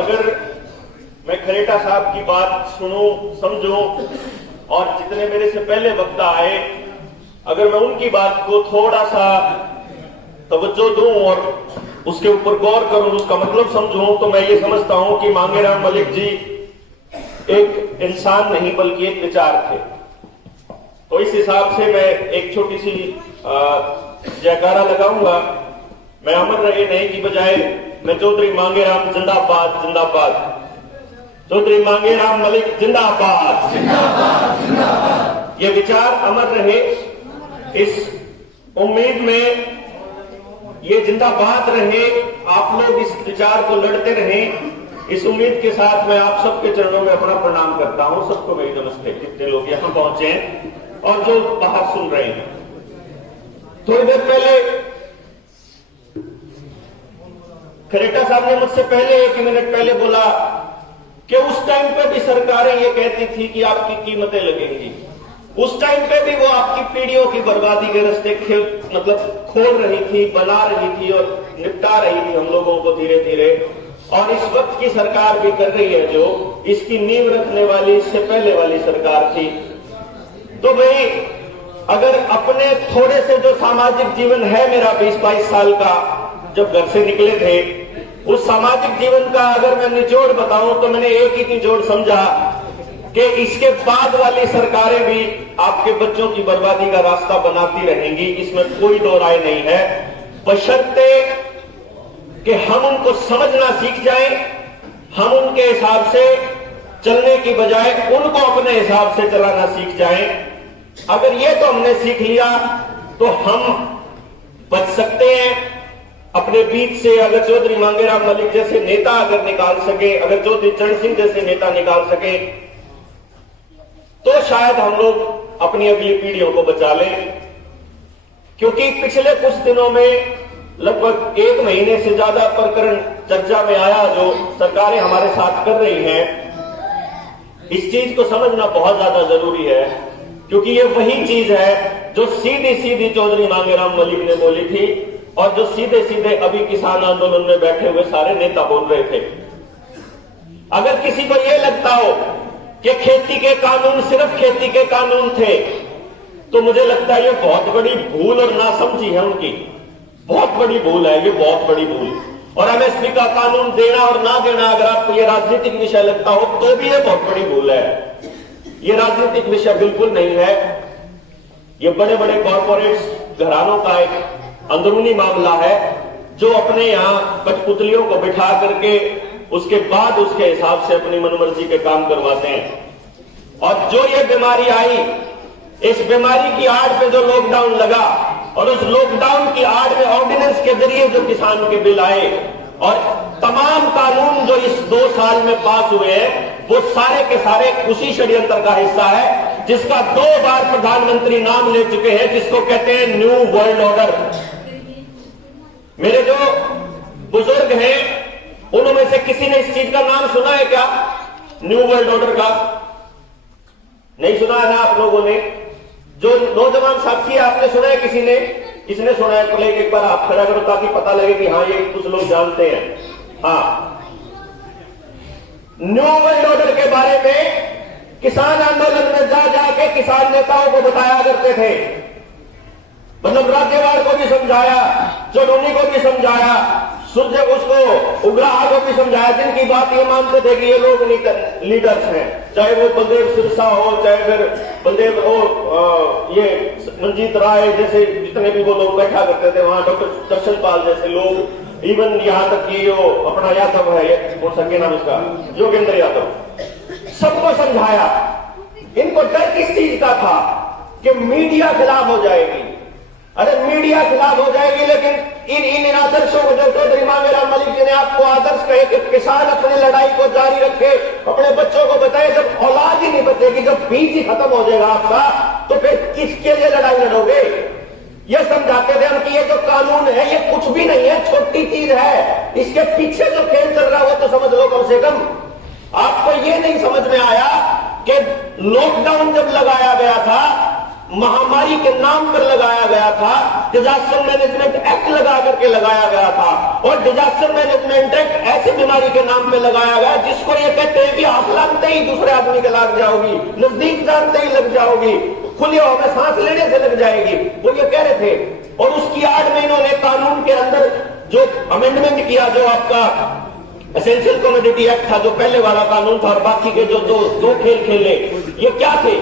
अगर मैं खरेटा साहब की बात सुनूं, समझूं और जितने मेरे से पहले वक्ता आए, अगर मैं उनकी बात को थोड़ा सा तवज्जो दूं और उसके ऊपर गौर करूं, उसका मतलब समझूं, तो मैं ये समझता हूं कि मांगेराम मलिक जी एक इंसान नहीं बल्कि एक विचार थे। तो इस हिसाब से मैं एक छोटी सी जयकारा लगाऊंगा। मैं अमर रहे नहीं की बजाय मैं चौधरी मांगेराम जिंदाबाद जिंदाबाद, चौधरी मांगेराम मलिक जिंदाबाद जिंदाबाद जिंदाबाद, ये विचार अमर रहे। इस उम्मीद में ये जिंदाबाद रहे, आप लोग इस विचार को लड़ते रहें, इस उम्मीद के साथ मैं आप सबके चरणों में अपना प्रणाम करता हूं। सबको मेरी नमस्ते, कितने लोग यहां पहुंचे हैं और जो बाहर सुन रहे हैं। थोड़ी देर पहले खरेटा साहब ने मुझसे पहले 1 मिनट पहले बोला कि उस टाइम पे भी सरकारें ये कहती थी कि आपकी कीमतें लगेंगी, उस टाइम पे भी वो आपकी पीढ़ियों की बर्बादी के रास्ते खोल रही थी, बना रही थी और निपटा रही थी हम लोगों को धीरे धीरे। और इस वक्त की सरकार भी कर रही है जो इसकी नींव रखने वाली इससे पहले वाली सरकार थी। तो भाई अगर अपने थोड़े से जो सामाजिक जीवन है मेरा 20-22 साल का, जब घर से निकले थे, उस सामाजिक जीवन का अगर मैं निचोड़ बताऊं तो मैंने एक ही निचोड़ समझा कि इसके बाद वाली सरकारें भी आपके बच्चों की बर्बादी का रास्ता बनाती रहेंगी, इसमें कोई दो राय नहीं है, बशर्ते कि हम उनको समझना सीख जाएं, हम उनके हिसाब से चलने की बजाय उनको अपने हिसाब से चलाना सीख जाएं। अगर ये तो हमने सीख लिया तो हम बच सकते हैं अपने बीच से। अगर चौधरी मांगेराम मलिक जैसे नेता अगर निकाल सके, अगर चौधरी चरण सिंह जैसे नेता निकाल सके, तो शायद हम लोग अपनी अगली पीढ़ियों को बचा लें। क्योंकि पिछले कुछ दिनों में लगभग 1 महीने से ज्यादा प्रकरण चर्चा में आया जो सरकारें हमारे साथ कर रही हैं। इस चीज को समझना बहुत ज्यादा जरूरी है, क्योंकि ये वही चीज है जो सीधी सीधी चौधरी मांगेराम मलिक ने बोली थी और जो सीधे सीधे अभी किसान आंदोलन में बैठे हुए सारे नेता बोल रहे थे। अगर किसी को यह लगता हो कि खेती के कानून सिर्फ खेती के कानून थे, तो मुझे लगता है ये बहुत बड़ी भूल और नासमझी है उनकी, बहुत बड़ी भूल है ये, बहुत बड़ी भूल। और एमएसपी का कानून देना और ना देना अगर आपको ये राजनीतिक विषय लगता हो तो भी ये बहुत बड़ी भूल है। ये राजनीतिक विषय बिल्कुल नहीं है, ये बड़े बड़े कॉर्पोरेट्स घरानों का एक अंदरूनी मामला है जो अपने यहां कठपुतलियों को बिठा करके उसके बाद उसके हिसाब से अपनी मनमर्जी के काम करवाते हैं। और जो ये बीमारी आई, इस बीमारी की आड़ पे जो लॉकडाउन लगा और उस लॉकडाउन की आड़ में ऑर्डिनेंस के जरिए जो किसान के बिल आए और तमाम कानून जो इस 2 साल में पास हुए हैं, वो सारे के सारे उसी षड्यंत्र का हिस्सा है जिसका 2 बार प्रधानमंत्री नाम ले चुके हैं, जिसको कहते हैं न्यू वर्ल्ड ऑर्डर। मेरे जो बुजुर्ग हैं उनमें से किसी ने इस चीज का नाम सुना है क्या? न्यू वर्ल्ड ऑर्डर का नहीं सुना है ना आप लोगों ने? जो नौजवान साथी आपने सुना है? किसी ने? किसने सुना है? तो एक बार आप खड़ा करो ताकि पता लगे कि हाँ ये कुछ लोग जानते हैं। हाँ, न्यू वर्ल्ड ऑर्डर के बारे में किसान आंदोलन में जा जाके किसान नेताओं को बताया करते थे। मतलब राज्यवाल को भी समझाया, चौधरी को भी समझाया, सूर्य उसको उग्रहा को भी समझाया, जिनकी बात ये मानते थे कि ये लोग लीडर्स हैं, चाहे वो बलदेव सिरसा हो, चाहे फिर बलदेव हो, ये मंजीत राय जैसे जितने भी वो लोग बैठा करते थे वहां, डॉक्टर दर्शन पाल जैसे लोग, इवन यहां तक कि जो अपना यादव है, कौन सा नाम इसका, योगेंद्र यादव, सबको समझाया। इनको डर किस चीज का था? कि मीडिया खिलाफ हो जाएगी। अरे मीडिया खिलाफ हो जाएगी, लेकिन इन आदर्शों को जो चौधरी मांगेराम मलिक जी ने आपको आदर्श कहे कि किसान अपनी लड़ाई को जारी रखे, अपने बच्चों को बताए, जब औलाद ही नहीं बचेगी, जब बीज ही खत्म हो जाएगा आपका, तो फिर किसके लिए लड़ाई लड़ोगे? ये समझाते थे हम कि ये जो कानून है ये कुछ भी नहीं है, छोटी चीज है, इसके पीछे जो खेल चल रहा है वो तो समझ लो कम से कम। आपको ये नहीं समझ में आया कि लॉकडाउन जब लगाया गया था महामारी के नाम पर लगाया गया था, डिजास्टर मैनेजमेंट एक्ट लगा करके लगाया गया था। और डिजास्टर मैनेजमेंट एक्ट ऐसी बीमारी के नाम पे लगाया गया जिसको ये कहते हैं कि हाथ लगते ही दूसरे आदमी के लग जाओगी, नजदीक जानते ही लग जाओगी, खुली हवा में सांस लेने से लग जाएगी, वो ये कह रहे थे। और उसकी आड़ में इन्होंने कानून के अंदर जो अमेंडमेंट किया, जो आपका एसेंशियल कमोडिटी एक्ट था, जो पहले वाला कानून था, और बाकी के जो दो खेल खेले, ये क्या थे?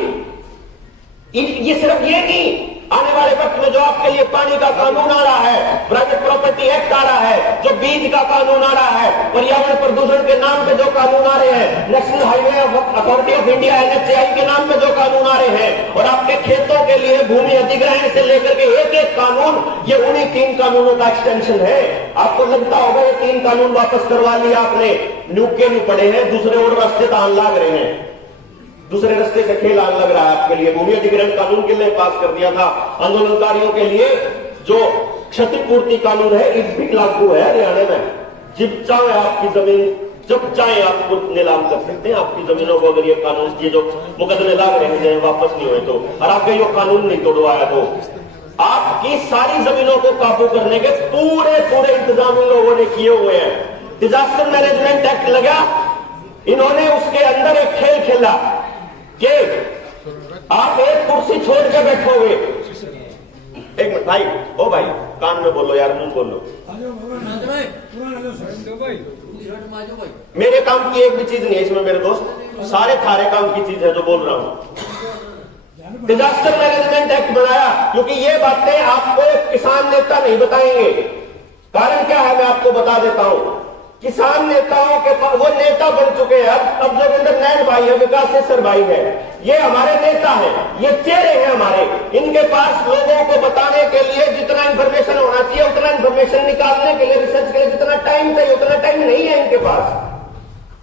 ये सिर्फ ये नहीं, आने वाले वक्त में जो आपके लिए पानी का कानून आ रहा है, प्राइवेट प्रॉपर्टी एक्ट आ रहा है, जो बीज का कानून आ रहा है, पर्यावरण प्रदूषण के नाम पे जो कानून आ रहे हैं, national highway authority of India NHAI के नाम पे जो कानून आ रहे हैं, और आपके खेतों के लिए भूमि अधिग्रहण से लेकर के एक एक कानून, ये उन्हीं 3 कानूनों का एक्सटेंशन है। आपको लगता होगा ये 3 कानून वापस करवा लिया आपने, न्यूक के नहीं पड़े हैं, दूसरे और रास्ते तान लाग रहे हैं, दूसरे रास्ते से खेल आने लग रहा है आपके लिए। भूमि अधिग्रहण कानून के लिए पास कर दिया था, आंदोलनकारियों के लिए जो क्षतिपूर्ति कानून है इस भी लागू है हरियाणा में। जब चाहे आपकी जमीन, जब चाहे आपको नीलाम कर सकते हैं आपकी जमीनों को, अगर ये कानून की जो मुकदमे लाग रहे हैं वापस नहीं हुए तो, और आपने ये कानून नहीं तोड़वाया तो आपकी सारी जमीनों को काबू करने के पूरे इंतजाम इन लोगों ने किए हुए हैं। डिजास्टर मैनेजमेंट एक्ट लगा, इन्होंने उसके अंदर एक खेल खेला कि आप एक कुर्सी छोड़ के बैठोगे। एक मिनट भाई, ओ भाई कान में बोलो यार, मुंह बोलो। मेरे काम की एक भी चीज नहीं है इसमें मेरे दोस्त, सारे थारे काम की चीज है जो बोल रहा हूं। डिजास्टर मैनेजमेंट एक्ट बनाया क्योंकि ये बातें आपको किसान नेता नहीं बताएंगे। कारण क्या है मैं आपको बता देता हूं। किसान नेताओं के पास, वो नेता बन चुके हैं अब जोगिंदर नैन भाई है, विकास शेषर भाई है, ये हमारे नेता हैं, ये चेहरे हैं हमारे। इनके पास लोगों को बताने के लिए जितना इंफॉर्मेशन होना चाहिए, उतना इंफॉर्मेशन निकालने के लिए, रिसर्च के लिए जितना टाइम चाहिए उतना टाइम नहीं है इनके पास।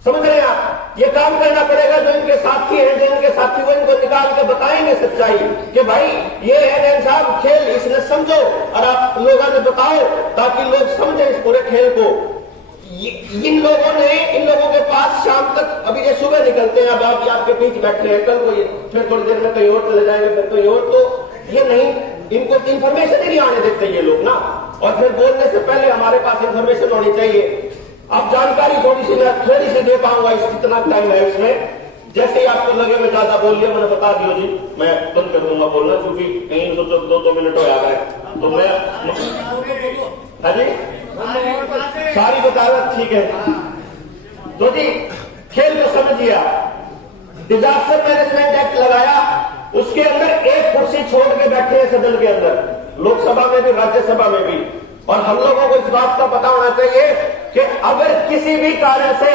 समझ रहे हैं आप? ये काम करना पड़ेगा। जो इनके साथी हैं, जो इनके साथी वो इनको निकाल के बताएंगे सच्चाई कि भाई ये है नैन साहब खेल, इसने समझो और आप लोगों ने बताओ, ताकि लोग समझे इस पूरे खेल को। इन लोगों के पास शाम तक, अभी ये सुबह निकलते हैं, अब आप आपके बीच बैठे हैं, कल को ये फिर थोड़ी देर में कहीं और चले जाएंगे, फिर कहीं और, तो ये नहीं, इनको इंफॉर्मेशन ही नहीं आने देते ये लोग ना। और फिर बोलने से पहले हमारे पास इंफॉर्मेशन होनी चाहिए। अब जानकारी थोड़ी सी दे पाऊंगा, कितना टाइम है इसमें। जैसे ही आपको लगे मैं ज्यादा बोल लिया, मैंने बता दिया जी, मैं बंद कर दूंगा बोलना, क्योंकि कहीं 2 मिनट हो गए तो मैं, हाँ जी सारी बता रहा, ठीक है। तो जी खेल को समझिए आप। डिजास्टर मैनेजमेंट एक्ट लगाया, उसके अंदर एक कुर्सी छोड़ के बैठे हैं सदन के अंदर, लोकसभा में भी राज्यसभा में भी। और हम लोगों को इस बात का पता होना चाहिए कि अगर किसी भी कारण से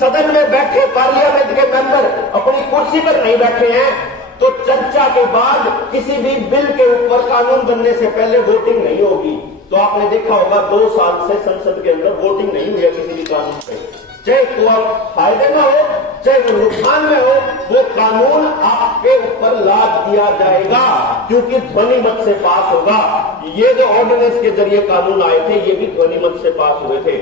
सदन में बैठे पार्लियामेंट के मेंबर अपनी कुर्सी पर नहीं बैठे हैं तो चर्चा के बाद किसी भी बिल के ऊपर कानून बनने से पहले वोटिंग नहीं होगी। तो आपने देखा होगा 2 साल से संसद के अंदर वोटिंग नहीं हुई है किसी भी कानून पे, चाहे तो आप फायदे में हो चाहे वो नुकसान में हो, वो कानून आपके ऊपर लाद दिया जाएगा क्योंकि ध्वनि मत से पास होगा। ये जो ऑर्डिनेंस के जरिए कानून आए थे ये भी ध्वनि मत से पास हुए थे।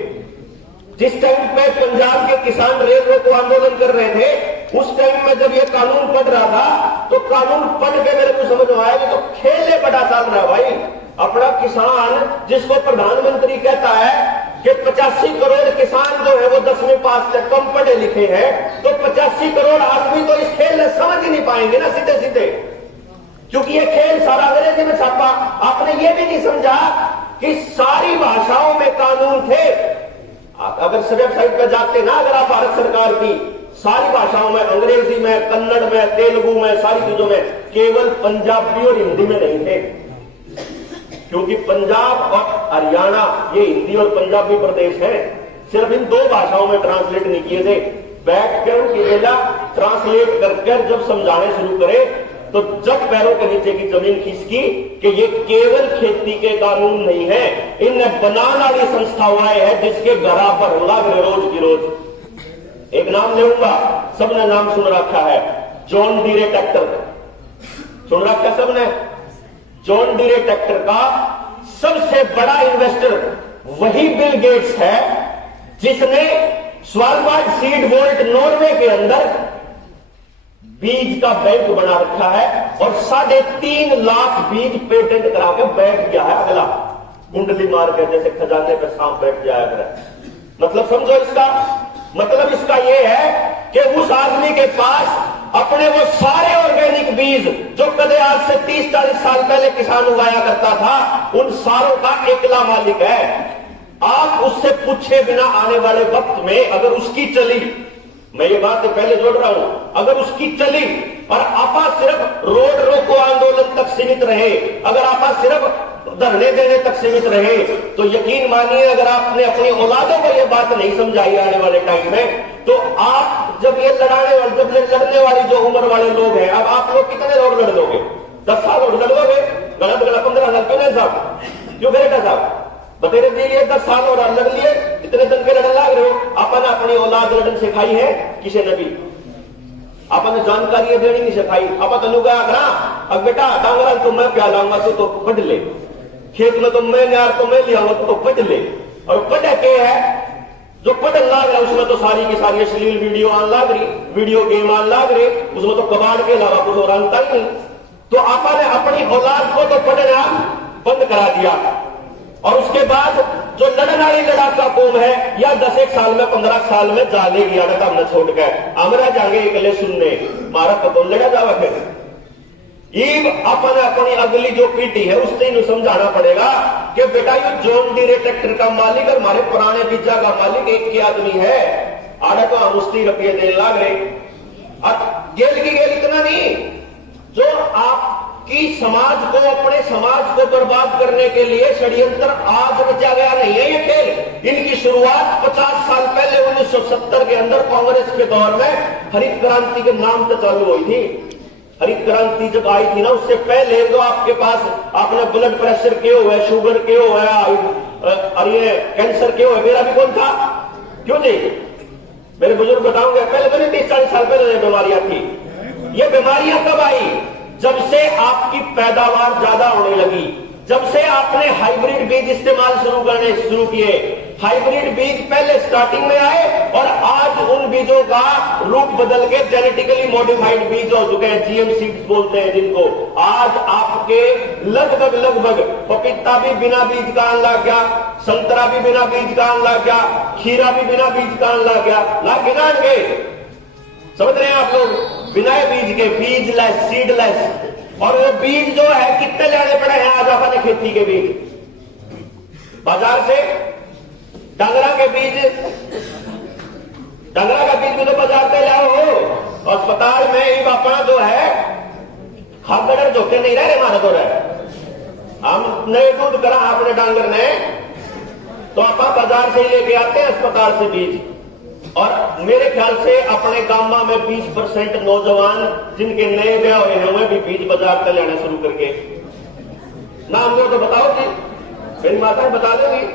जिस टाइम पे पंजाब के किसान रेलवे को आंदोलन कर रहे थे, उस टाइम में जब ये कानून पढ़ रहा था तो कानून पढ़ के मेरे को समझ में आया कि तो खेले बड़ा चल रहा है भाई। अपना किसान जिसको प्रधानमंत्री कहता है कि 85 करोड़ किसान जो है वो 10वीं पास तक कम पढ़े लिखे हैं, तो 85 करोड़ आदमी तो इस खेल में समझ ही नहीं पाएंगे ना सीधे सीधे, क्योंकि ये खेल सारा अंग्रेजी में छापा। आपने ये भी नहीं समझा कि सारी भाषाओं में कानून थे। अगर वेबसाइट पर जाते ना, अगर आप भारत सरकार की सारी भाषाओं में, अंग्रेजी में, कन्नड़ में, तेलुगु में, सारी चीजों में, केवल पंजाबी और हिंदी में नहीं थे, क्योंकि पंजाब और हरियाणा ये हिंदी और पंजाबी प्रदेश है। सिर्फ इन 2 भाषाओं में ट्रांसलेट नहीं किए थे। बैठकर केवला ट्रांसलेट कर जब समझाने शुरू करे तो जब पैरों के नीचे की जमीन खिसकी कि ये केवल खेती के कानून नहीं है, इनने बनाने वाली संस्थाएं है जिसके घरा पर लग रोज की रोज। एक नाम लेऊंगा, सबने नाम सुन रखा है, जॉन डीरे ट्रैक्टर सुन रखा सबने। जॉन डीरे ट्रैक्टर का सबसे बड़ा इन्वेस्टर वही बिल गेट्स है जिसने स्वालबार्ड सीड वोल्ट नॉर्वे के अंदर बीज का बैंक बना रखा है और 3.5 लाख बीज पेटेंट करा के बैठ गया है अगला, कुंडली मार के जैसे खजाने पे सांप बैठ जाया करे। मतलब समझो इसका मतलब इसका यह है कि उस आदमी के पास अपने वो सारे ऑर्गेनिक बीज जो कदे आज से 30-40 साल पहले किसान उगाया करता था, उन सारों का एकला मालिक है। आप उससे पूछे बिना आने वाले वक्त में अगर उसकी चली, मैं ये बात पहले जोड़ रहा हूं, अगर उसकी चली और आपा सिर्फ रोड रोको आंदोलन तक सीमित रहे, अगर आपा सिर्फ धरने देने तक सीमित रहे, तो यकीन मानिए अगर आपने अपनी औलादों को यह बात नहीं समझाई आने वाले टाइम में, तो आप जब ये लड़ने वाली जो उम्र वाले लोग हैं, अब आप लोग कितने रोड लड़ लोगे? 10 साल रोड लड़ लोगे? गलत 15 साल क्यों नहीं साहब? क्यों करेगा साहब? बतेरे दिए 10 साल और लड़ लिए, इतने दिन के लड़न लाग रहे हो। आपने अपनी औलाद लड़न सिखाई है किसी ने भी? आपने जानकारी देनी नहीं सिखाई। आप तनु गया करा, अब बेटा डांगरा तो मैं प्या लाऊंगा तो पढ़ ले, खेत में तो मैं यार तो मैं ले आऊंगा तो पढ़ ले। और पढ़ के है जो पढ़ लाग रहा है उसमें तो सारी की सारी अश्लील वीडियो आन लाग रही, वीडियो गेम आन लाग रही, उसमें तो कबाड़ के अलावा कुछ और आता ही नहीं। तो आपने अपनी औलाद को तो पढ़ना बंद करा दिया और उसके बाद जो लड़न वाली लड़ाका कौम है या 10 साल में 15 साल में जालेगी आदत हमने छोड़ के हमरा जाएंगे अकेले सुनने, मारा तो लड़ा जावा फिर ईब अपन अपनी अगली जो पीढ़ी है उससे समझाना पड़ेगा कि बेटा ये जॉन डीरे ट्रैक्टर का मालिक और हमारे पुराने बीजा का मालिक एक ही आदमी है। आड़ा तो हम उसकी रुपये देने लाग रहे। और गेल की गेल इतना नहीं, जो आपकी समाज को अपने समाज को बर्बाद करने के लिए षड्यंत्र आज रचा गया नहीं है ये खेल। इनकी शुरुआत 50 साल पहले 1970 के अंदर कांग्रेस के दौर में हरित क्रांति के नाम से चालू हुई थी। हरित क्रांति जब आई थी ना, उससे पहले तो आपके पास आपने ब्लड प्रेशर के हुए, शुगर के हुए और ये कैंसर के हुए, मेरा भी कौन था? क्यों जी? मेरे बुजुर्ग बताऊंगे, पहले तो 30-40 साल पहले ये बीमारियां थी। ये बीमारियां कब आई? जब से आपकी पैदावार ज्यादा होने लगी, जब से आपने हाइब्रिड बीज इस्तेमाल शुरू किए। हाइब्रिड बीज पहले स्टार्टिंग में आए और आज उन बीजों का रूप बदल के जेनेटिकली मॉडिफाइड बीज हो चुके हैं, जीएम सीड्स बोलते हैं जिनको। आज आपके लगभग पपीता भी बिना बीज का आने लग गया, संतरा भी बिना बीज का आने लग गया, खीरा भी बिना बीज का आने लग गया। लागे ना आगे समझ रहे हैं आप लोग? बिना बीज के, बीजलेस, सीडलेस। और वो बीज जो है कितने लाने पड़े हैं आज अपने खेती के बीज बाजार से? डंगरा के बीज, डंगरा का बीज भी तो बाजार से लाओ हो। अस्पताल में ये बापा जो है खाकर धोखे नहीं रहे माना तो रहे। हम नए दूध करा आपने डांगर ने, तो आप बाजार से लेके आते हैं अस्पताल से बीज। और मेरे ख्याल से अपने गांव में 20% नौजवान जिनके नए ब्याह हुए हैं वे भी बीज बाजार से लेना शुरू करके। नाम लो तो बताओ जी, मेरी माता बता देगी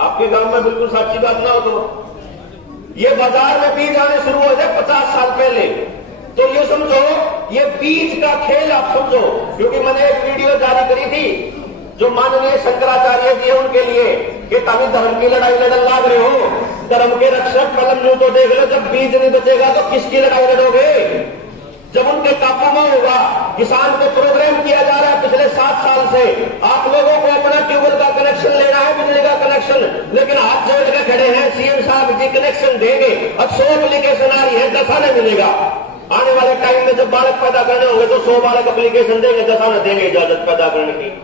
आपके गांव में बिल्कुल सच्ची बात ना हो तो। ये बाजार में बीज आने शुरू हो जाए 50 साल पहले, तो ये समझो ये बीज का खेल आप समझो। क्योंकि मैंने एक वीडियो जारी करी थी जो माननीय शंकराचार्य जी है उनके लिए कि तभी धर्म की लड़ाई लड़न लाग रहे हो, धर्म के रक्षक कलम लो तो देख लो, जब बीज नहीं बचेगा तो किसकी लड़ाई लड़ोगे? जब उनके काबू में होगा। किसान को प्रोग्राम किया जा रहा है पिछले 7 साल से, आप लोगों को अपना ट्यूबवेल का कनेक्शन लेना है, बिजली का कनेक्शन, लेकिन हाथ जोड़ के खड़े हैं सीएम साहब जी कनेक्शन देंगे। अब 100 एप्लीकेशन आ रही है, 10 आने मिलेगा। आने वाले टाइम में जब बालक पैदा करने होंगे तो 100 बालक एप्लीकेशन देंगे, 10 आने देंगे इजाजत पैदा करने की।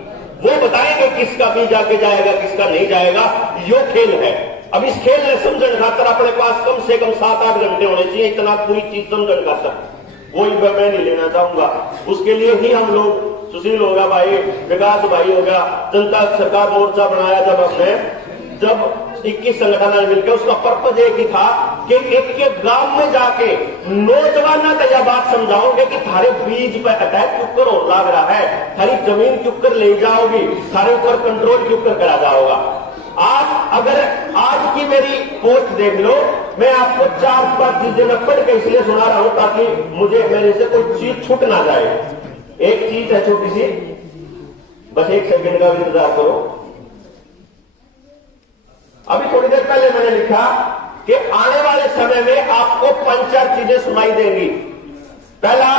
वो बताएंगे किसका बीज आके जाएगा किसका नहीं जाएगा। यो खेल है। अब इस खेल में समझने खातर अपने पास कम से कम 7-8 घंटे होने चाहिए, इतना पूरी चीज समझने खातर। वही मैं नहीं लेना चाहूंगा। उसके लिए ही हम लोग, सुशील हो गया भाई, विकास भाई हो गया, जनता सरकार मोर्चा बनाया जब हमने, जब 21 संगठन मिलकर, उसका पर्पज एक ही था कि एक गांव में जाके नौजवान को यह बात समझाओगे कि थारे बीज पर अटैक क्यों कर हो लग रहा है, थारी जमीन क्यों कर ले जाओगी, थारे ऊपर कंट्रोल क्यों कर करा जाओगा। आज अगर आज की मेरी पोस्ट देख लो, मैं आपको 4-5 चीजें मैं पढ़ के इसलिए सुना रहा हूं ताकि मुझे मेरे से कोई चीज छूट ना जाए। एक चीज है छोटी सी, बस 1 सेकंड का भी इंतजार करो। अभी थोड़ी देर पहले मैंने लिखा कि आने वाले समय में आपको 5-4 चीजें सुनाई देंगी। पहला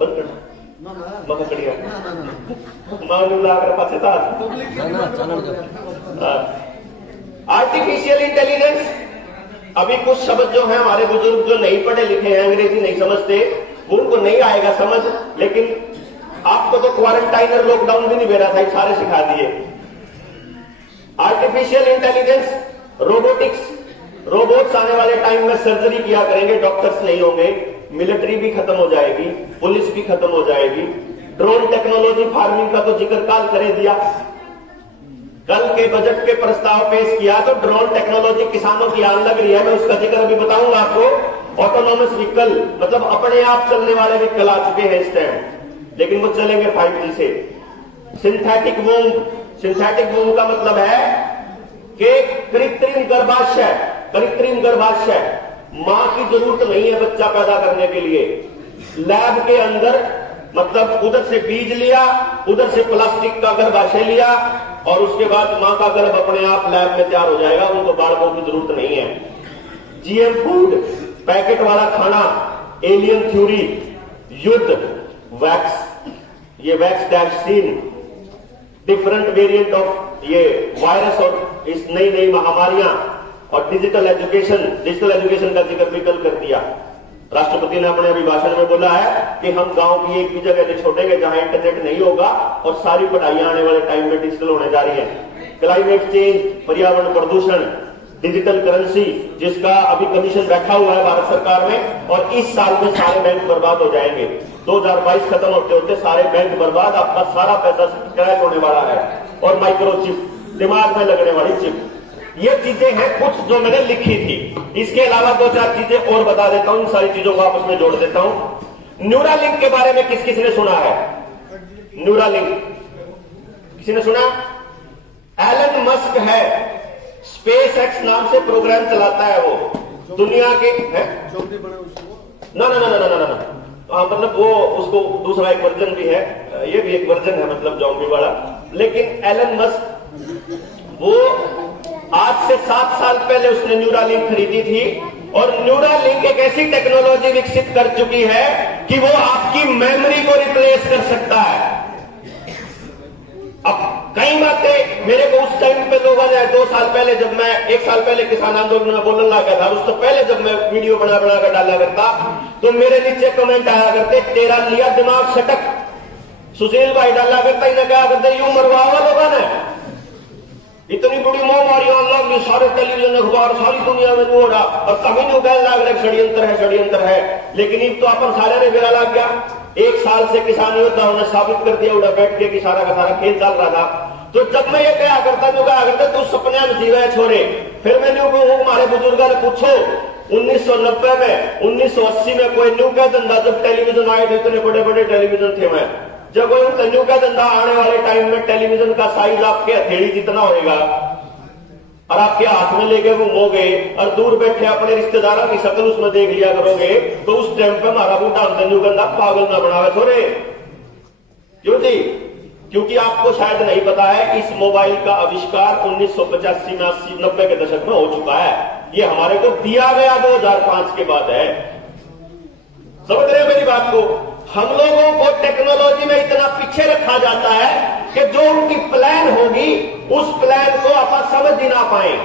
बंद करना मकड़िया मालूम लाकर पासे था आर्टिफिशियल इंटेलिजेंस। अभी कुछ शब्द जो है हमारे बुजुर्ग जो नहीं पढ़े लिखे हैं, अंग्रेजी नहीं समझते, वो उनको नहीं आएगा समझ, लेकिन आपको तो क्वारंटाइनर लॉकडाउन भी नहीं दे रहा था, सारे सिखा दिए। आर्टिफिशियल इंटेलिजेंस, रोबोटिक्स, रोबोट्स आने वाले टाइम में सर्जरी किया करेंगे, डॉक्टर्स नहीं होंगे, मिलिट्री भी खत्म हो जाएगी, पुलिस भी खत्म हो जाएगी। ड्रोन टेक्नोलॉजी, फार्मिंग का तो जिक्र काल करे दिया, कल के बजट के प्रस्ताव पेश किया तो ड्रोन टेक्नोलॉजी किसानों की आन लग रही है, मैं उसका जिक्र अभी बताऊंगा आपको। ऑटोनोमस व्हीकल मतलब अपने आप चलने वाले व्हीकल आ चुके हैं इस टाइम, लेकिन वो चलेंगे 5G से। सिंथेटिक वूम्ब, सिंथेटिक वूम्ब का मतलब है कि कृत्रिम गर्भाशय, कृत्रिम गर्भाशय, मां की जरूरत नहीं है बच्चा पैदा करने के लिए, लैब के अंदर मतलब उधर से बीज लिया, उधर से प्लास्टिक का गर्भाशय लिया और उसके बाद मां का गर्भ अपने आप लैब में तैयार हो जाएगा, उनको बालकों की जरूरत नहीं है। जीएम फूड, पैकेट वाला खाना, एलियन थ्योरी, युद्ध, वैक्स, ये vax vaccine, different variant of ये वायरस और इस नई नई महामारियां, और डिजिटल एजुकेशन, डिजिटल एजुकेशन का जिक्र भी कल कर दिया। राष्ट्रपति ने अपने अभिभाषण में बोला है कि हम गांव की एक भी जगह नहीं छोड़ेंगे जहां इंटरनेट नहीं होगा, और सारी पढ़ाइयां आने वाले टाइम में डिजिटल होने जा रही है। क्लाइमेट चेंज, पर्यावरण प्रदूषण, डिजिटल करेंसी जिसका अभी कमीशन बैठा हुआ है भारत सरकार में, और इस साल में सारे बैंक बर्बाद हो जाएंगे। 2022 खत्म होते होते सारे बैंक बर्बाद, आपका सारा पैसा क्रैश होने वाला है। और माइक्रोचिप, दिमाग में लगने वाली चिप, ये चीजें हैं कुछ जो मैंने लिखी थी। इसके अलावा 2-4 चीजें और बता देता हूं, इन सारी चीजों को आपस में जोड़ देता हूं। न्यूरालिंक के बारे में किस किसी ने सुना है? न्यूरालिंक किसी ने सुना? एलन मस्क है, स्पेस एक्स नाम से प्रोग्राम चलाता है, वो दुनिया के है ना ना ना ना ना ना ना मतलब वो उसको दूसरा एक वर्जन भी है, ये भी एक वर्जन है मतलब जॉम्बी वाला। लेकिन एलन मस्क वो आज से 7 साल पहले उसने न्यूरालिंक खरीदी थी, और न्यूरालिंक एक ऐसी टेक्नोलॉजी विकसित कर चुकी है कि वो आपकी मेमोरी को रिप्लेस कर सकता है। अब कई बातें मेरे को उस टाइम पे लोगों ने 2 साल पहले, जब मैं 1 साल पहले किसान आंदोलन में बोलने लगा था, उससे पहले जब मैं वीडियो बना बना कर डाला करता, तो मेरे नीचे कमेंट आया करते, तेरा लिया दिमाग सटक, सुशील भाई डाला करता, इन्हें क्या करते, यूं मरवावा लोगों ने, इतनी बड़ी महामारी ऑनलाइन, सारे टेलीविजन अखबार सारी दुनिया में हो रहा, और कभी नहीं कहने लग रहा षड्यंत्र है, षड्यंत्र है। लेकिन अब तो अपन सारे ने बेरा लग गया। 1 साल से किसान योद्धाओं ने साबित कर दिया उड़ा बैठ के कि सारा का सारा खेल चल रहा था। तो जब मैं ये क्या करता, जो क्या करता, तू सपने में जीवा है छोरे। फिर मैंने हमारे बुजुर्गों ने पूछो 1990 में, 1980 में कोई न्यू का धंधा, जब टेलीविजन आए थे, इतने बड़े बड़े टेलीविजन थे, मैं जब उन तन्यू का धंधा आने वाले टाइम में टेलीविजन का साइज आपके हथेली जितना होएगा, और आपके हाथ में लेके घूमोगे, और दूर बैठे अपने रिश्तेदारों की शक्ल उसमें देख लिया करोगे, तो उस टाइम पे हमारा बूढ़ा तन्यू का पागल ना बनावे थोड़े। क्यों जी? क्योंकि आपको शायद नहीं पता है, इस मोबाइल का आविष्कार 1985 में 80-90 के दशक में हो चुका है। ये हमारे को दिया गया 2005 के बाद है। समझ रहे हैं मेरी बात को? हम लोगों को टेक्नोलॉजी में इतना पीछे रखा जाता है कि जो उनकी प्लान होगी उस प्लान को आप समझ ही ना पाए।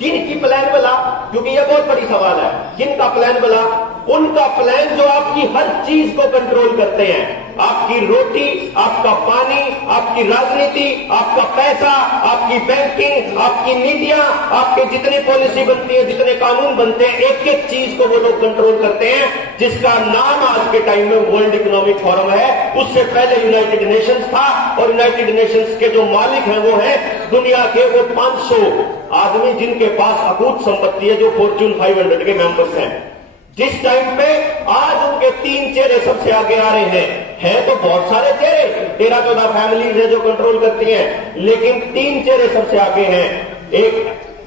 जिनकी प्लान बना, क्योंकि यह बहुत बड़ी सवाल है, जिनका प्लान बना, उनका प्लान जो आपकी हर चीज को कंट्रोल करते हैं, आपकी रोटी, आपका पानी, आपकी राजनीति, आपका पैसा, आपकी बैंकिंग, आपकी नीतियां, आपके जितनी पॉलिसी बनती है, जितने कानून बनते हैं, एक एक चीज को वो लोग कंट्रोल करते हैं, जिसका नाम आज के टाइम में वर्ल्ड इकोनॉमिक फोरम है। उससे पहले यूनाइटेड नेशंस था, और यूनाइटेड नेशंस के जो मालिक हैं वो हैं दुनिया के वो 500 आदमी जिनके पास अकूत संपत्ति है, जो फॉर्च्यून 500 के मेंबर्स हैं। जिस टाइम पे आज उनके 3 चेहरे सबसे आगे आ रहे हैं तो बहुत सारे चेहरे, 13-14 फैमिलीज है जो कंट्रोल करती हैं, लेकिन 3 चेहरे सबसे आगे हैं, एक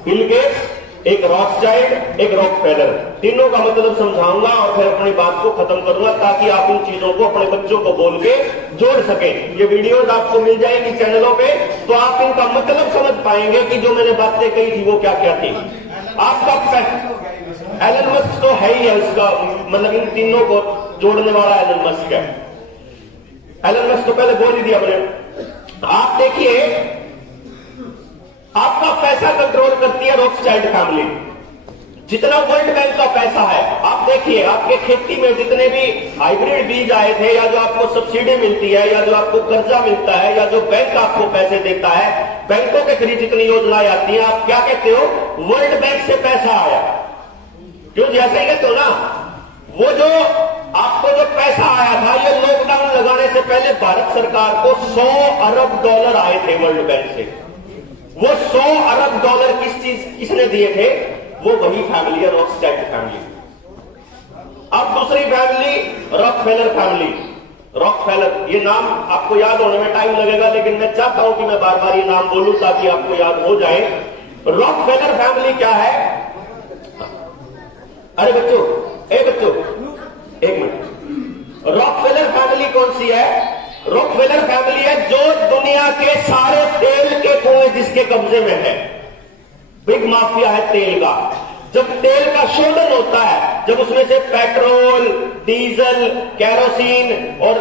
बिल गेट्स, एक रॉथस्चाइल्ड, एक रॉकफेलर। तीनों का मतलब समझाऊंगा और फिर अपनी बात को खत्म करूंगा, ताकि आप इन चीजों को अपने बच्चों को बोल के जोड़ सकें। ये वीडियोस आपको मिल जाएंगी चैनलों पे, तो आप इनका मतलब समझ पाएंगे कि जो मैंने बातें कही थी वो क्या क्या थी। आपका एलन मस्क तो है ही है, उसका मतलब इन तीनों को जोड़ने वाला एलन मस्क है। एलन मस्क तो पहले बोल ही दिया मैंने। आप देखिए, आपका पैसा कंट्रोल करती है रॉथस्चाइल्ड फैमिली। जितना वर्ल्ड बैंक का पैसा है, आप देखिए, आपके खेती में जितने भी हाइब्रिड बीज आए थे, या जो आपको सब्सिडी मिलती है, या जो आपको कर्जा मिलता है, या जो बैंक आपको पैसे देता है, बैंकों के थ्रू जितनी योजनाएं आती हैं, आप क्या कहते हो? वर्ल्ड बैंक से पैसा आया। क्यों? जैसे ही कहते हो ना, वो जो आपको जो पैसा आया था, ये लॉकडाउन लगाने से पहले भारत सरकार को $100 अरब आए थे वर्ल्ड बैंक से। वो $100 अरब किसने दिए थे? वो वही फैमिली है, रॉथस्चाइल्ड फैमिली। अब दूसरी फैमिली, रॉकफेलर फैमिली। रॉकफेलर, ये नाम आपको याद होने में टाइम लगेगा, लेकिन मैं चाहता हूं कि मैं बार बार ये नाम बोलूं ताकि आपको याद हो जाए। रॉकफेलर फैमिली क्या है? अरे बच्चों, एक मिनट। रॉकफेलर फैमिली कौन सी है? रॉकफेलर फैमिली है जो दुनिया के सारे तेल के कुएं जिसके कब्जे में है। बिग माफिया है तेल का। जब तेल का शोधन होता है, जब उसमें से पेट्रोल, डीजल, केरोसिन और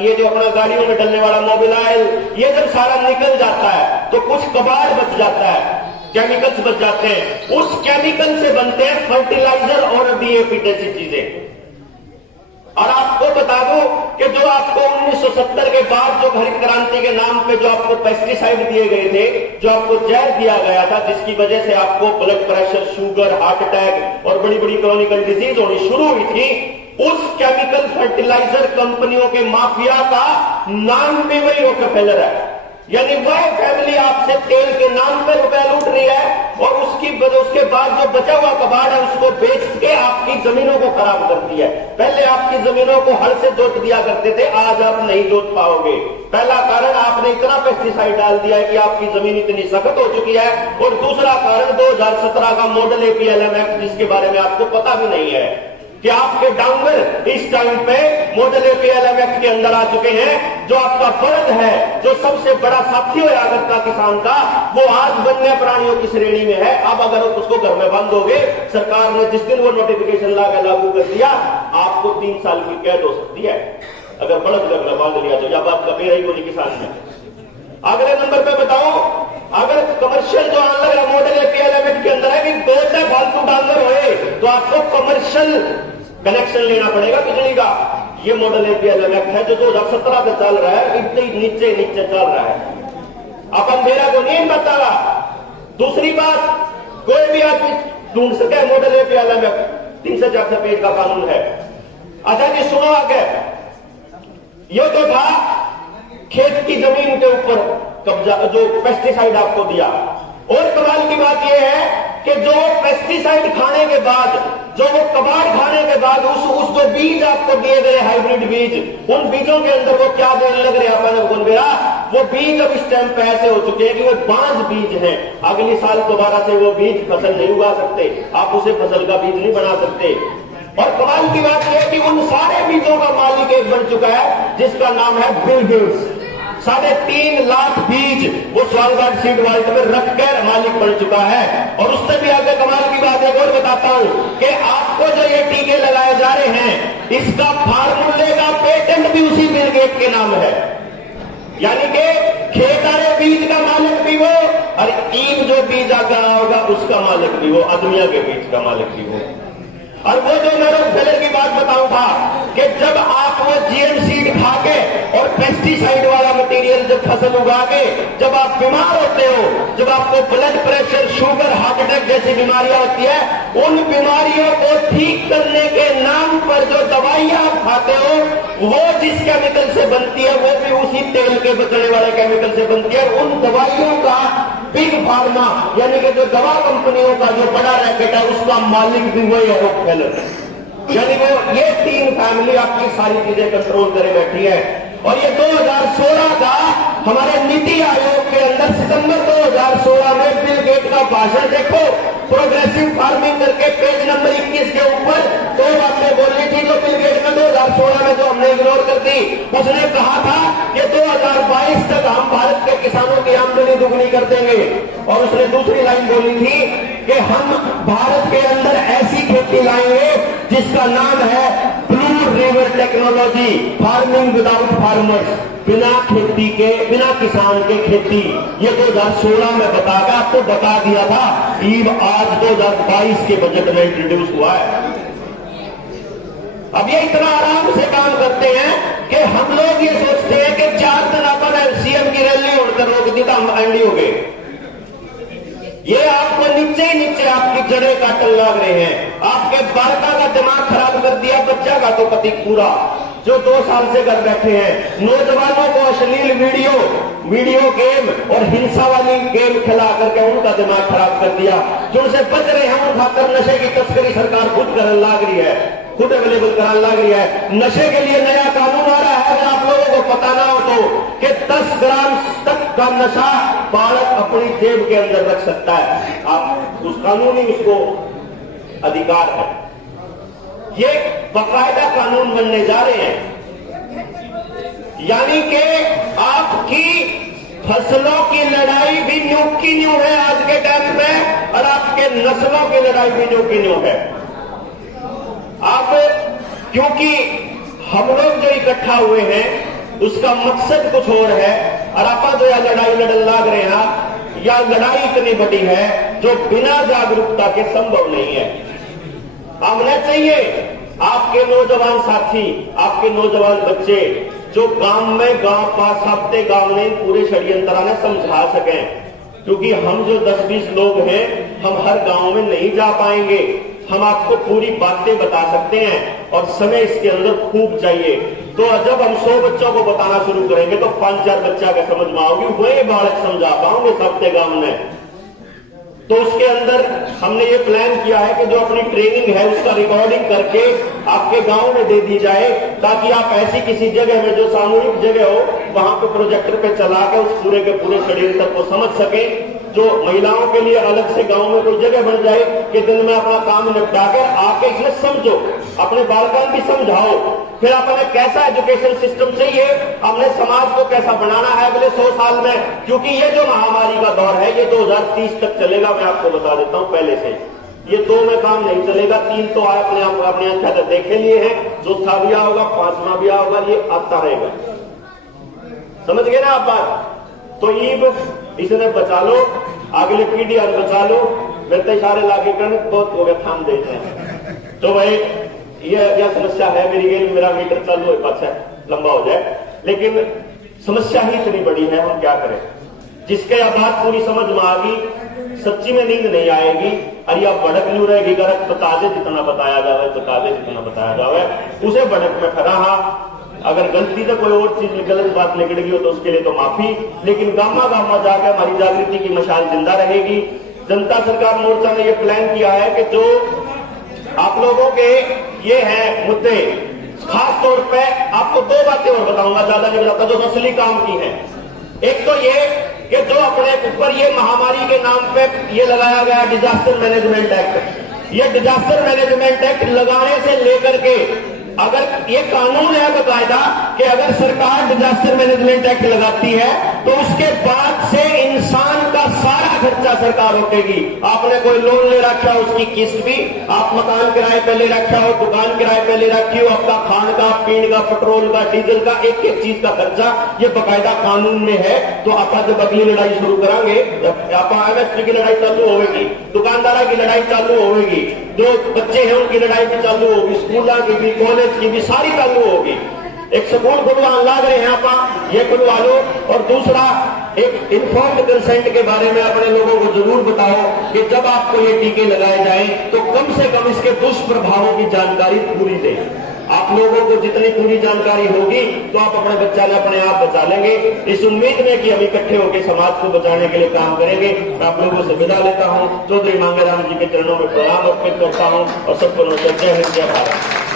ये जो अपना गाड़ियों में डलने वाला मोबिल ऑयल, ये जब सारा निकल जाता है तो कुछ कबाड़ बच जाता है, केमिकल्स बच जाते हैं। उस केमिकल से बनते हैं फर्टिलाइजर और डीएपी जैसी चीजें। और आपको बता दूं कि जो आपको 1970 के बाद जो हरित क्रांति के नाम पे जो आपको पेस्टिसाइड दिए गए थे, जो आपको जहर दिया गया था, जिसकी वजह से आपको blood pressure, sugar, heart attack और बड़ी बड़ी क्रॉनिकल डिजीज होनी शुरू हुई थी, उस केमिकल फर्टिलाइजर कंपनियों के माफिया का नाम भी वही रॉकफेलर है। यानी वह फैमिली आपसे तेल के नाम पर रुपया लूट रही है, और उसके बाद जो बचा हुआ कबाड़ है उसको बेच के आपकी जमीनों को खराब करती है। पहले आपकी जमीनों को हल से जोत दिया करते थे, आज आप नहीं जोत पाओगे। पहला कारण, आपने इतना पेस्टिसाइड डाल दिया है कि आपकी जमीन इतनी सख्त हो चुकी है। और दूसरा कारण 2017 का मॉडल एपीएलएम एक्ट, जिसके बारे में आपको पता भी नहीं है कि आपके डांगर इस टाइम पे मॉडल एपीएलएम एक्ट के अंदर आ चुके हैं। जो आपका बर्द है, जो सबसे बड़ा साथी हो अगर का किसान का, वो आज वन्य प्राणियों की श्रेणी में है। अब अगर उसको घर में बंद होगे, सरकार ने जिस दिन वो नोटिफिकेशन लागू कर दिया, आपको 3 साल की कैद हो सकती है अगर बर्द घर में बांध लिया तो। या बात का मेरा ही कोई किसान है। अगले नंबर पे बताओ, अगर कमर्शियल जो आने लगा मॉडल एपीएलएम एक्ट के अंदर है कि 2 फालतू डांगर होए तो आपको कमर्शियल कनेक्शन लेना पड़ेगा बिजली का। ये मॉडल एपीएलएम एक्ट है जो 2017 पे चल रहा है, इतने नीचे चल रहा है। अब अंधेरा को नींद बतावा। दूसरी बात, कोई भी आदमी ढूंढ सके मॉडल एपीएलएम एक्ट, 3 से 4 पेज का कानून है। अच्छा जी सुनो आगे, ये तो था खेत की जमीन के ऊपर कब्जा, जो पेस्टिसाइड आपको दिया। और कमाल की बात यह है कि जो पेस्टिसाइड खाने के बाद, जो वो कबाड़ खाने के बाद उस जो बीज आपको दिए गए हाइब्रिड बीज, उन बीजों के अंदर वो क्या देने लग रहे हैं? वो बीज अब इस टाइम पे ऐसे हो चुके हैं कि वो बांझ बीज हैं। अगली साल दोबारा से वो बीज फसल नहीं उगा सकते, आप उसे फसल का बीज नहीं बना सकते। और कमाल की बात यह है कि उन सारे बीजों का मालिक एक बन चुका है जिसका नाम है बिल गेट्स। 3.5 लाख बीज वो स्वालबार्ड सीड वाल्ट में रखकर मालिक बन चुका है। और उससे भी आगे कमाल की बात एक और बताता हूं कि आपको जो ये टीके लगाए जा रहे हैं, इसका फार्मूले का पेटेंट भी उसी बिल गेट के नाम है। यानी कि खेत वाले बीज का मालिक भी वो, और ईब जो बीज आता होगा उसका मालिक भी वो, आदमिया के बीज का मालिक भी वो। और वो जो मैं रॉकफेलर की बात बताऊं था कि जब आप वो जीएम सीड खा के और पेस्टिसाइड वाला मटेरियल जब फसल उगा के जब आप बीमार होते हो, जब आपको blood pressure, sugar, heart attack जैसी बीमारियां होती है, उन बीमारियों को ठीक करने के नाम पर जो दवाइयां आप खाते हो, वो जिस केमिकल से बनती है वो भी उसी तेल के बचने वाले केमिकल से बनती है। उन दवाइयों का बिग फार्मा यानी कि जो दवा कंपनियों का जो बड़ा रैकेट है, उसका मालिक भी वही है रॉकफेलर। यानी वो ये 3 फैमिली आपकी सारी चीजें कंट्रोल करे बैठी है। और ये 2016 का हमारे नीति आयोग के अंदर सितंबर 2016 में बिल गेट का भाषण देखो, प्रोग्रेसिव फार्मिंग करके पेज नंबर 21 के ऊपर 2 बातें बोलनी थी जो बिल गेट में 2016 में जो हमने इग्नोर कर दी। उसने कहा था कि 2022 तक हम भारत के किसानों की आमदनी दुगनी कर देंगे। और उसने दूसरी लाइन बोली थी कि हम भारत के अंदर ऐसी खेती लाएंगे जिसका नाम है ब्लू रिवर बगैर टेक्नोलॉजी, फार्मिंग विदाउट फार्मर्स, बिना खेती के, बिना किसान के खेती, ये 2016 में बताया, आपको बता दिया था। ईब आज 2022 के बजट में इंट्रोड्यूस हुआ है। अब ये इतना आराम से काम करते हैं कि हम लोग ये सोचते हैं कि 4 दिन अपन सीएम की रैली उड़कर रोक दी तो हम एंडी हो गए। ये आपको नीचे ही नीचे आपकी जड़ें काटने लग रहे हैं, आपके बालका का दिमाग खराब कर दिया, बच्चा का तो पति पूरा, जो 2 साल से घर बैठे हैं। नौजवानों को अश्लील वीडियो गेम और हिंसा वाली गेम खिला करके उनका दिमाग खराब कर दिया। जो उनसे बच रहे हैं उन खातर नशे की तस्करी सरकार खुद करने लग रही है, खुद अवेलेबल कराने लग रही है। नशे के लिए नया कानून आ रहा है, अगर आप लोगों को पता ना हो तो, कि 10 ग्राम तक का नशा बालक अपनी जेब के अंदर रख सकता है। आप उस कानूनी उसको अधिकार है। ये बाकायदा कानून बनने जा रहे हैं, यानी कि आपकी फसलों की लड़ाई भी न्यू की न्यू है आज के टाइम में, और आपके नस्लों की लड़ाई भी न्यू की न्यू है। आप क्योंकि हम लोग जो इकट्ठा हुए हैं उसका मकसद कुछ और है, और आप जो यह लड़ाई लड़न लाग रहे हैं, यह लड़ाई इतनी बड़ी है जो बिना जागरूकता के संभव नहीं है। हमने चाहिए आपके नौजवान साथी, आपके नौजवान बच्चे जो गांव पास हफ्ते गांव में पूरे षड्यंत्र ने समझा सकें, क्योंकि हम जो 10-20 लोग हैं हम हर गांव में नहीं जा पाएंगे। हम आपको पूरी बातें बता सकते हैं और समय इसके अंदर खूब चाहिए। तो जब हम 100 बच्चों को बताना शुरू करेंगे तो 5-4 बच्चा का समझ में आओगी, वही बालक समझा पाओगे सबके गांव में। तो उसके अंदर हमने ये प्लान किया है कि जो अपनी ट्रेनिंग है उसका रिकॉर्डिंग करके आपके गांव में दे दी जाए, ताकि आप ऐसी किसी जगह में जो सामूहिक जगह हो वहां पे प्रोजेक्टर पे चला के उस पूरे के पूरे षड्यंत्र को समझ सकें। जो महिलाओं के लिए अलग से गांव में कोई जगह बन जाए कि दिन में अपना काम निपटा कर आके इसमें समझो, अपने बालकों भी समझाओ। फिर अपने कैसा एजुकेशन सिस्टम चाहिए, हमने समाज को कैसा बनाना है अगले 100 साल में, क्योंकि ये जो महामारी का दौर है ये 2030 तक चलेगा। मैं आपको बता देता हूं पहले से, ये 2 में काम नहीं चलेगा, 3 तो अपने आंखें देखे लिए हैं, चौथा भी होगा, 5वां भी होगा, ये आता रहेगा। समझ गए ना आप बात? तो ईब इसने बचा लो, अगले पीढ़ी बचा लो। मेरे इशारे लागे करने बहुत हो गया, थाम देते हैं। तो भाई यह समस्या है मेरी, मेरा मीटर चालू है, अच्छा लंबा हो जाए, लेकिन समस्या ही इतनी बड़ी है, हम क्या करें। जिसके यह बात पूरी समझ में आ गई, सच्ची में नींद नहीं आएगी, और यह भड़क नहीं रहेगी। गलत बता दे जितना बताया जाए, बता दे जितना बताया जाए, उसे भड़क में खड़ा। अगर गलती से कोई और चीज में गलत बात निकल गई हो तो उसके लिए तो माफी, लेकिन गामा गामा जाकर हमारी जागृति की मशाल जिंदा रहेगी। जनता सरकार मोर्चा ने यह प्लान किया है कि जो आप लोगों के ये हैं मुद्दे, खास तौर पे आपको 2 बातें और बताऊंगा, ज्यादा नहीं बताता, जो असली काम की है। एक तो ये कि जो अपने ऊपर ये महामारी के नाम पे ये लगाया गया डिजास्टर मैनेजमेंट एक्ट, ये डिजास्टर मैनेजमेंट एक्ट लगाने से लेकर के अगर ये कानून है बकायदा कि अगर सरकार डिजास्टर मैनेजमेंट एक्ट लगाती है तो उसके बाद से इंसान का सारा खर्चा सरकार उठेगी। आपने कोई लोन ले रखा हो उसकी किस्त भी, आप मकान किराए पे ले रखा हो, दुकान किराए पे ले रखी हो, आपका खान का, पीण का, पेट्रोल का, डीजल का, एक एक चीज का खर्चा ये बकायदा कानून में है। तो आप जब अगली लड़ाई शुरू करांगे, जब आप एमएसपी की लड़ाई चालू होगी, दुकानदारा की लड़ाई चालू होगी, जो बच्चे हैं उनकी लड़ाई भी चालू होगी, स्कूल की भी, कॉलेज की भी, सारी चालू होगी। एक स्कूल खुलवाने लाग रहे हैं आप, ये खुलवा लो। और दूसरा, एक इन्फॉर्म्ड कंसेंट के बारे में अपने लोगों को जरूर बताओ कि जब आपको ये टीके लगाए जाएं तो कम से कम इसके दुष्प्रभावों की जानकारी पूरी दें। आप लोगों को जितनी पूरी जानकारी होगी तो आप अपने बच्चा ने अपने आप बचा लेंगे। इस उम्मीद में कि हम इकट्ठे होकर समाज को बचाने के लिए काम करेंगे। मैं आप लोगों से विदा लेता हूं। चौधरी मांगेराम जी के चरणों में प्रणाम अर्पित करता हूं और सबको नमस्कार। जय हिंद, जय भारत।